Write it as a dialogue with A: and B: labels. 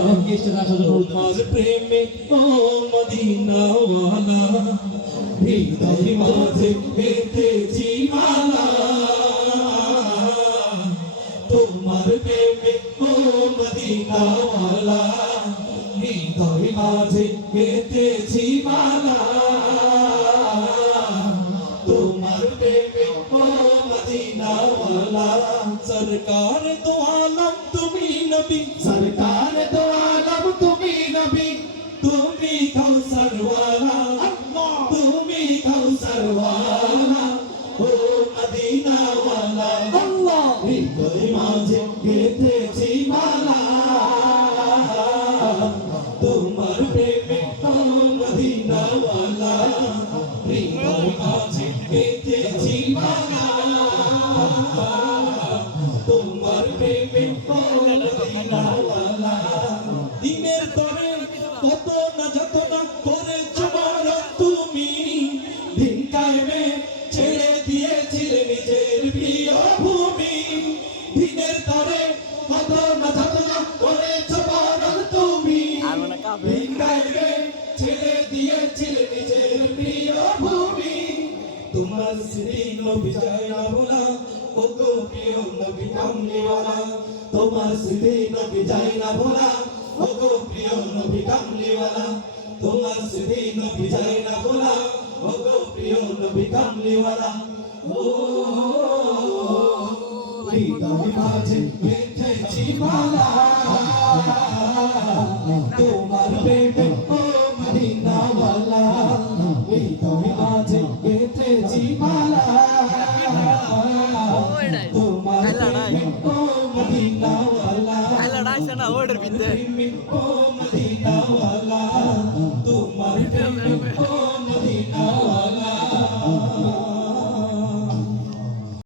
A: তোমার প্রেমে ও মদিনাওয়ালা। হৃদয় মাঝে পেতেছি মালা তোমার প্রেমে ও মদিনাওয়ালা। হৃদয় মাঝে সরকার তো আলম নবী,
B: সরকার তো আলম, তুমি নবী।
A: তুমি কৌসরওয়ালা তুমি কৌসরওয়ালা ও মদিনাওয়ালা
B: আল্লাহ
A: হৃদয় মাঝে গেঁথেছি তোমার প্রেমে ও মদিনাওয়ালা, হৃদয় মাঝে গেঁথেছি মালা দিনের তরে কত না যত না করে চুমার তুমি দিন কায়েমে ছেড়ে দিয়েছিলে নিজের ভূমি দিনের কত না যত না করে চুমার তুমি দিন কায়েমে ছেড়ে দিয়েছিলে নিজের প্রিয় ভূমি তোমার স্মৃতি নবী না ভোলা প্রিয় নবী কামলিওয়ালা তোমার স্মৃতি নবী যায় না ভোলা। ও গো প্রিয় নবী কামলিওয়ালা তোমার স্মৃতি নবী যায় না ভোলা। ও গো প্রিয় নবী কামলিওয়ালা ও হৃদয় মাঝে গেঁথেছি মালা। তোমার প্রেমে ও মদিনাওয়ালা হৃদয় ও মদিনাওয়ালা
C: লড়াই না